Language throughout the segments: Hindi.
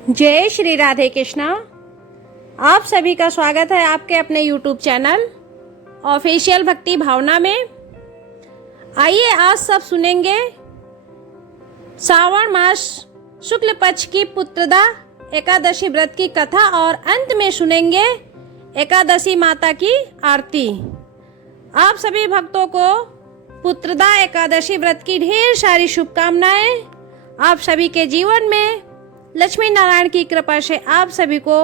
जय श्री राधे कृष्णा। आप सभी का स्वागत है आपके अपने YouTube चैनल ऑफिशियल भक्ति भावना में। आइए आज सब सुनेंगे श्रावण मास शुक्ल पक्ष की पुत्रदा एकादशी व्रत की कथा और अंत में सुनेंगे एकादशी माता की आरती। आप सभी भक्तों को पुत्रदा एकादशी व्रत की ढेर सारी शुभकामनाएं। आप सभी के जीवन में लक्ष्मी नारायण की कृपा से आप सभी को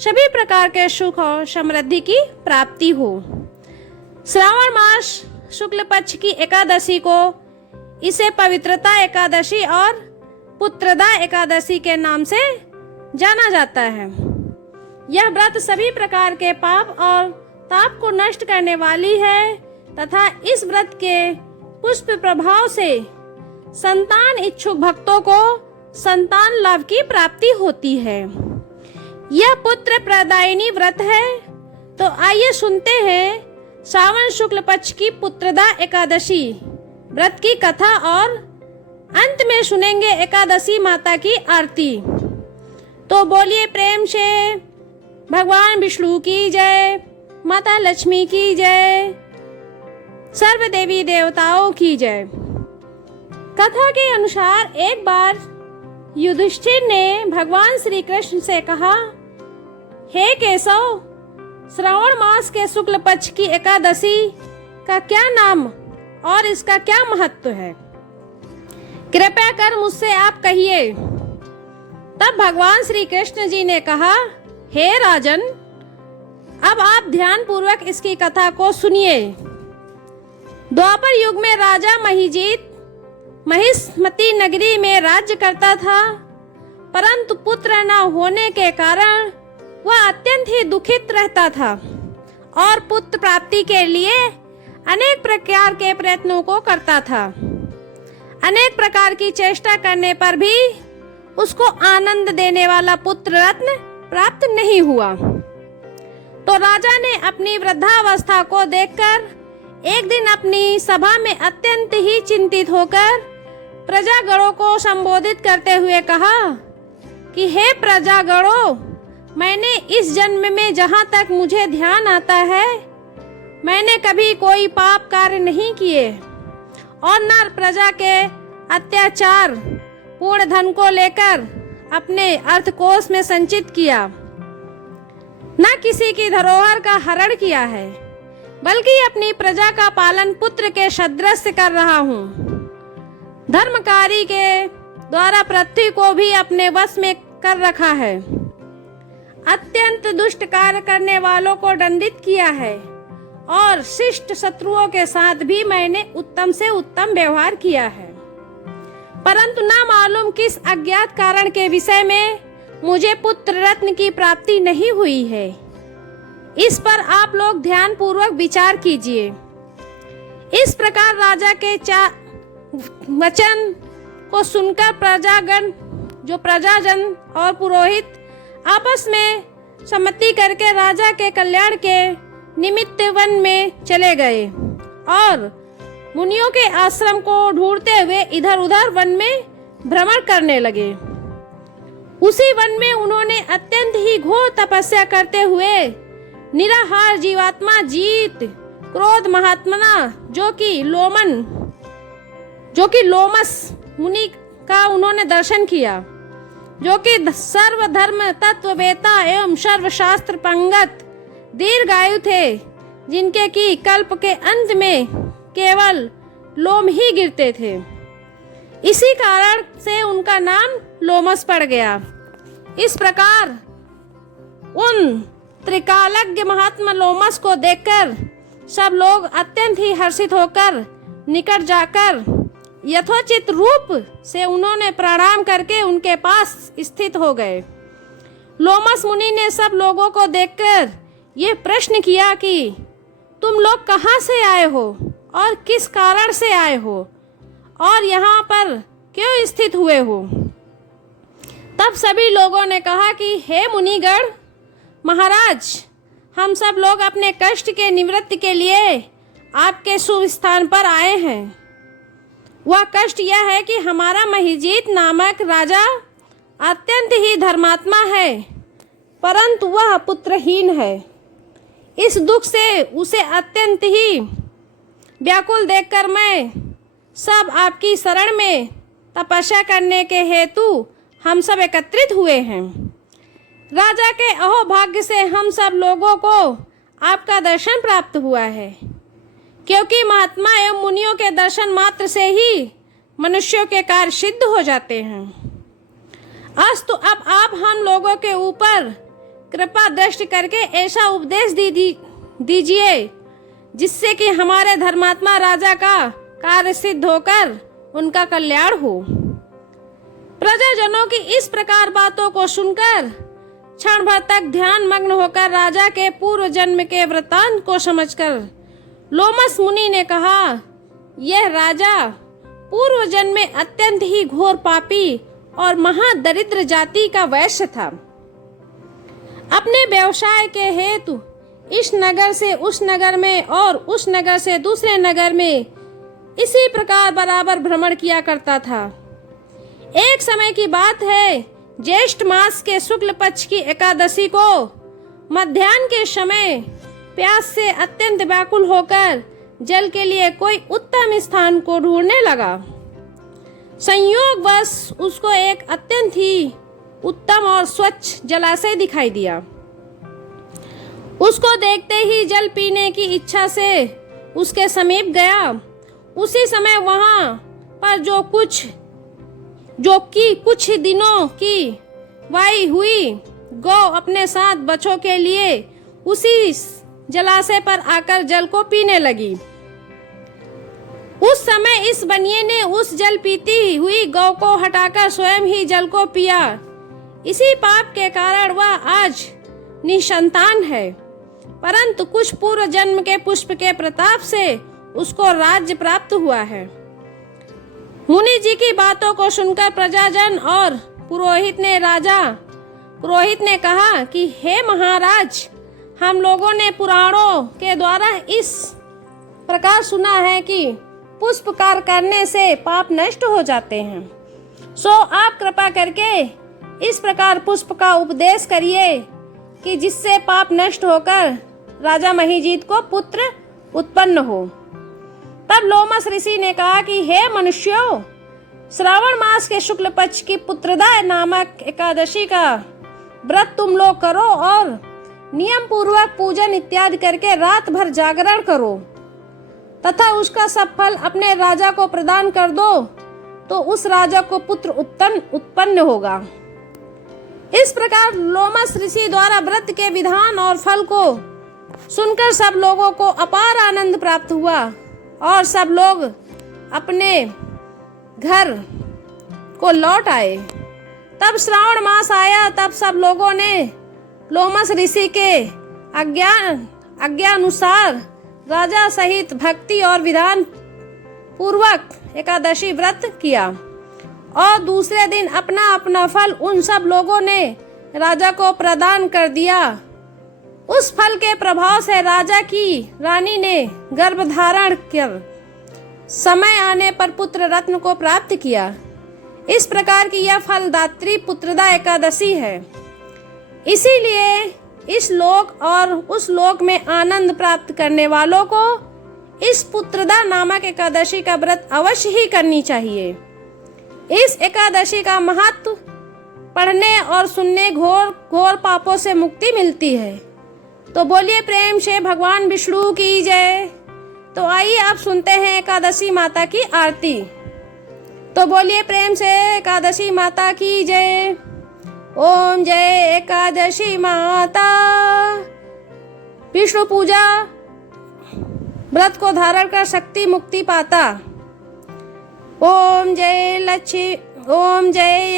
सभी प्रकार के सुख और समृद्धि की प्राप्ति हो। श्रावण मास शुक्ल पक्ष की एकादशी को इसे पवित्रता एकादशी और पुत्रदा एकादशी के नाम से जाना जाता है। यह व्रत सभी प्रकार के पाप और ताप को नष्ट करने वाली है तथा इस व्रत के पुष्प प्रभाव से संतान इच्छुक भक्तों को संतान लाभ की प्राप्ति होती है। यह पुत्र प्रदायिनी व्रत है। तो आइए सुनते हैं श्रावण शुक्ल पक्ष की पुत्रदा एकादशी व्रत की कथा और अंत में सुनेंगे एकादशी माता की आरती। तो बोलिए प्रेम से भगवान विष्णु की जय, माता लक्ष्मी की जय, सर्व देवी देवताओं की जय। कथा के अनुसार एक बार युधिष्ठिर ने भगवान श्री कृष्ण से कहा, हे केशव, श्रावण मास के शुक्ल पक्ष की एकादशी का क्या नाम और इसका क्या महत्व है? कृपया कर मुझसे आप कहिए। तब भगवान श्री कृष्ण जी ने कहा, हे राजन, अब आप ध्यान पूर्वक इसकी कथा को सुनिए। द्वापर युग में राजा महिजीत महिष्मती नगरी में राज्य करता था, परंतु पुत्र न होने के कारण वह अत्यंत ही दुखित रहता था और पुत्र प्राप्ति के लिए अनेक प्रकार के प्रयत्नों को करता था। अनेक प्रकार की चेष्टा करने पर भी उसको आनंद देने वाला पुत्र रत्न प्राप्त नहीं हुआ। तो राजा ने अपनी वृद्धावस्था को देखकर एक दिन अपनी सभा में अत्यंत ही चिंतित होकर प्रजागणों को संबोधित करते हुए कहा कि हे प्रजागणों, मैंने इस जन्म में जहाँ तक मुझे ध्यान आता है मैंने कभी कोई पाप कार्य नहीं किए और न प्रजा के अत्याचार पूर्ण धन को लेकर अपने अर्थकोष में संचित किया, न किसी की धरोहर का हरण किया है, बल्कि अपनी प्रजा का पालन पुत्र के सदृश कर रहा हूँ। धर्मकारी के द्वारा पृथ्वी को भी अपने वश में कर रखा है, अत्यंत दुष्ट कार्य करने वालों को दंडित किया है और शिष्ट शत्रुओं के साथ भी मैंने उत्तम से उत्तम व्यवहार किया है। परंतु न मालूम किस अज्ञात कारण के विषय में मुझे पुत्र रत्न की प्राप्ति नहीं हुई है। इस पर आप लोग ध्यान पूर्वक विचार कीजिए। इस प्रकार राजा के वचन को सुनकर प्रजाजन और पुरोहित आपस में सम्मति करके राजा के कल्याण के निमित्त वन में चले गए और मुनियों के आश्रम को ढूंढते हुए इधर उधर वन में भ्रमण करने लगे। उसी वन में उन्होंने अत्यंत ही घोर तपस्या करते हुए निराहार जीवात्मा जीत क्रोध महात्मा जो कि लोमस मुनि का उन्होंने दर्शन किया, जो कि सर्वधर्म तत्ववेता एवं सर्वशास्त्र पंगत दीर्घायु थे, जिनके की कल्प के अंत में केवल लोम ही गिरते थे। इसी कारण से उनका नाम लोमस पड़ गया। इस प्रकार उन त्रिकालज्ञ महात्मा लोमस को देखकर सब लोग अत्यंत ही हर्षित होकर निकट जाकर यथोचित रूप से उन्होंने प्रणाम करके उनके पास स्थित हो गए। लोमस मुनि ने सब लोगों को देखकर ये प्रश्न किया कि तुम लोग कहाँ से आए हो और किस कारण से आए हो और यहाँ पर क्यों स्थित हुए हो? तब सभी लोगों ने कहा कि हे मुनिगण महाराज, हम सब लोग अपने कष्ट के निवृत्ति के लिए आपके शुभ स्थान पर आए हैं। वह कष्ट यह है कि हमारा महिजीत नामक राजा अत्यंत ही धर्मात्मा है, परंतु वह पुत्रहीन है। इस दुख से उसे अत्यंत ही व्याकुल देखकर मैं सब आपकी शरण में तपस्या करने के हेतु हम सब एकत्रित हुए हैं। राजा के अहोभाग्य से हम सब लोगों को आपका दर्शन प्राप्त हुआ है, क्योंकि महात्मा एवं मुनियों के दर्शन मात्र से ही मनुष्यों के कार्य सिद्ध हो जाते हैं। अस्तु, अब आप हम लोगों के ऊपर कृपा दृष्टि करके ऐसा उपदेश दीजिए जिससे कि हमारे धर्मात्मा राजा का कार्य सिद्ध होकर उनका कल्याण हो। प्रजाजनों की इस प्रकार बातों को सुनकर क्षण भर तक ध्यान मग्न होकर राजा के पूर्व जन्म के वृत्तांत को समझकर लोमस मुनि ने कहा, यह राजा पूर्व जन्म में अत्यंत ही घोर पापी और महादरिद्र जाति का वैश्य था। अपने व्यवसाय के हेतु इस नगर से उस नगर में और उस नगर से दूसरे नगर में इसी प्रकार बराबर भ्रमण किया करता था। एक समय की बात है, ज्येष्ठ मास के शुक्ल पक्ष की एकादशी को मध्याह्न के समय प्यास से अत्यंत व्याकुल होकर जल के लिए कोई उत्तम स्थान को ढूंढने लगा। संयोगवश उसको एक अत्यंत ही उत्तम और स्वच्छ जलाशय दिखाई दिया। उसको देखते ही जल पीने की इच्छा से उसके समीप गया। उसी समय वहां पर जो कि कुछ दिनों की वाई हुई गौ अपने साथ बच्चों के लिए उसी जलाशय पर आकर जल को पीने लगी। उस समय इस बनिए ने उस जल पीती हुई गौ को हटाकर स्वयं ही जल को पिया। इसी पाप के कारण वह आज निसंतान है, परंतु कुछ पूर्व जन्म के पुष्प के प्रताप से उसको राज्य प्राप्त हुआ है। मुनि जी की बातों को सुनकर प्रजाजन और पुरोहित ने कहा कि हे महाराज, हम लोगों ने पुराणों के द्वारा इस प्रकार सुना है कि पुष्प कार्य करने से पाप नष्ट हो जाते हैं। सो आप कृपा करके इस प्रकार पुष्प का उपदेश करिए कि जिससे पाप नष्ट होकर राजा महिजीत को पुत्र उत्पन्न हो। तब लोमस ऋषि ने कहा कि हे मनुष्यों, श्रावण मास के शुक्ल पक्ष की पुत्रदा नामक एकादशी का व्रत तुम लोग करो और नियम पूर्वक पूजन इत्यादि करके रात भर जागरण करो तथा उसका सब फल अपने राजा को प्रदान कर दो, तो उस राजा को पुत्र उत्पन्न होगा। इस प्रकार लोमस ऋषि द्वारा व्रत के विधान और फल को सुनकर सब लोगों को अपार आनंद प्राप्त हुआ और सब लोग अपने घर को लौट आए। तब श्रावण मास आया। तब सब लोगों ने लोमस ऋषि के आज्ञानुसार राजा सहित भक्ति और विधान पूर्वक एकादशी व्रत किया और दूसरे दिन अपना अपना फल उन सब लोगों ने राजा को प्रदान कर दिया। उस फल के प्रभाव से राजा की रानी ने गर्भ धारण कर समय आने पर पुत्र रत्न को प्राप्त किया। इस प्रकार की यह फलदात्री पुत्रदा एकादशी है। इसीलिए इस लोक और उस लोक में आनंद प्राप्त करने वालों को इस पुत्रदा नामक एकादशी का व्रत अवश्य ही करनी चाहिए। इस एकादशी का महत्व पढ़ने और सुनने घोर पापों से मुक्ति मिलती है। तो बोलिए प्रेम से भगवान विष्णु की जय। तो आइए आप सुनते हैं एकादशी माता की आरती। तो बोलिए प्रेम से एकादशी माता की जय। ओम जय एकादशी माता। विष्णु पूजा व्रत को धारण कर शक्ति मुक्ति पाता। ओम जय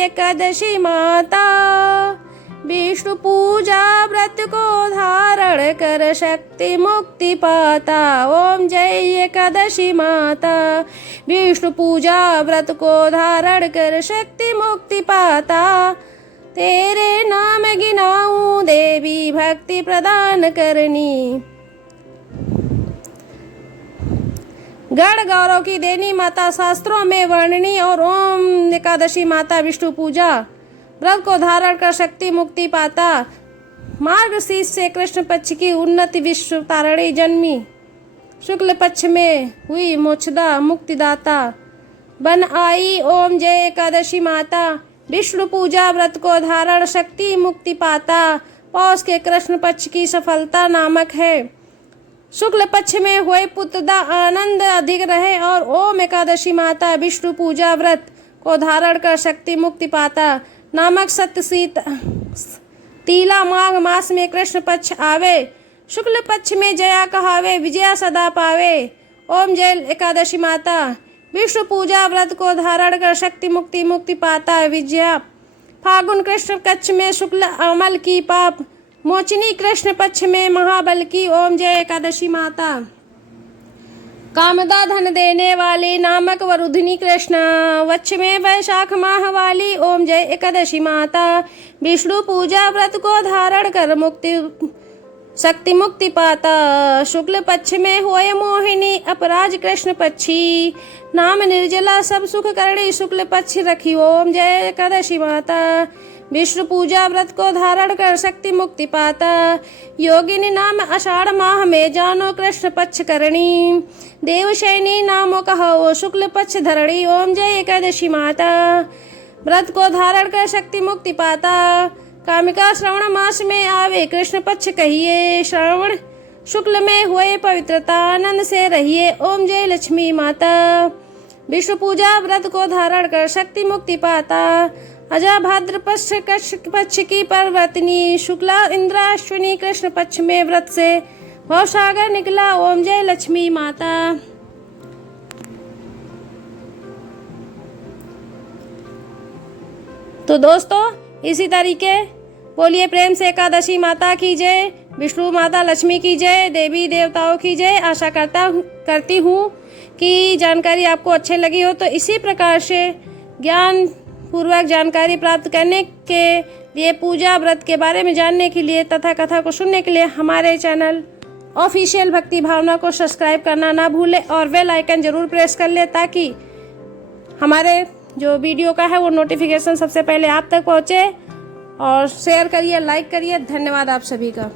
एकादशी माता। विष्णु पूजा व्रत को धारण कर शक्ति मुक्ति पाता। ओम जय एकादशी माता। विष्णु पूजा व्रत को धारण कर शक्ति मुक्ति पाता। तेरे नाम गिनाऊं देवी भक्ति प्रदान करनी। गण गौरव की देनी माता शास्त्रों में वर्णनी और ओम एकादशी माता विष्णु पूजा व्रत को धारण कर शक्ति मुक्ति पाता। मार्गशीर्ष से कृष्ण पक्ष की उन्नति विश्व तारणी जन्मी। शुक्ल पक्ष में हुई मोक्षदा मुक्तिदाता। बन आई ओम जय एकादशी माता। विष्णु पूजा व्रत को धारण शक्ति मुक्ति पाता। पौष के कृष्ण पक्ष की सफलता नामक है। शुक्ल पक्ष में हुए पुत्रदा आनंद अधिक रहे और ओम एकादशी माता विष्णु पूजा व्रत को धारण कर शक्ति मुक्ति पाता नामक सत्य सीता तीला माघ मास में कृष्ण पक्ष आवे। शुक्ल पक्ष में जया कहावे विजया सदा पावे। ओम जय एकादशी माता विष्णु पूजा व्रत को धारण कर शक्ति मुक्ति मुक्ति पाता विजया। फागुन कृष्ण पक्ष में शुक्ल अमल की पाप मोचनी। कृष्ण पक्ष में महाबल की ओम जय एकादशी माता। कामदा धन देने वाली नामक वरुधिनी कृष्ण वक्ष में वैशाख माह वाली ओम जय एकादशी माता। विष्णु पूजा व्रत को धारण कर मुक्ति शक्ति मुक्ति पाता। शुक्ल पक्ष में हुए मोहिनी अपराज कृष्ण पक्षी नाम निर्जला सब सुख करणी। शुक्ल पक्ष रखी ओम जय एकादशी माता। विष्णु पूजा व्रत को धारण कर शक्ति मुक्ति पाता। योगिनी नाम आषाढ़ माह में जानो कृष्ण पक्ष करणी। देवशैनी नामो कहो शुक्ल पक्ष धरणी ओम जय एकादशी माता। व्रत को धारण कर शक्ति मुक्ति पाता। कामिका श्रवण मास में आवे कृष्ण पक्ष कहिए। श्रवण शुक्ल में हुए पवित्रता आनंद से रहिए ओम जय लक्ष्मी माता। विष्णु पूजा व्रत को धारण कर शक्ति मुक्ति पाता। अजा भाद्र पक्ष की परवर्तनी शुक्ला इंद्राश्विनी कृष्ण पक्ष में व्रत से भवसागर निकला ओम जय लक्ष्मी माता। तो दोस्तों इसी तरीके बोलिए प्रेम से एकादशी माता की जय, विष्णु माता लक्ष्मी की जय, देवी देवताओं की जय। आशा करती हूँ कि जानकारी आपको अच्छी लगी हो। तो इसी प्रकार से ज्ञान पूर्वक जानकारी प्राप्त करने के लिए, पूजा व्रत के बारे में जानने के लिए तथा कथा को सुनने के लिए हमारे चैनल ऑफिशियल भक्ति भावना को सब्सक्राइब करना ना भूलें और बेल आइकन जरूर प्रेस कर ले ताकि हमारे जो वीडियो का है वो नोटिफिकेशन सबसे पहले आप तक पहुँचे। और शेयर करिए, लाइक करिए। धन्यवाद आप सभी का।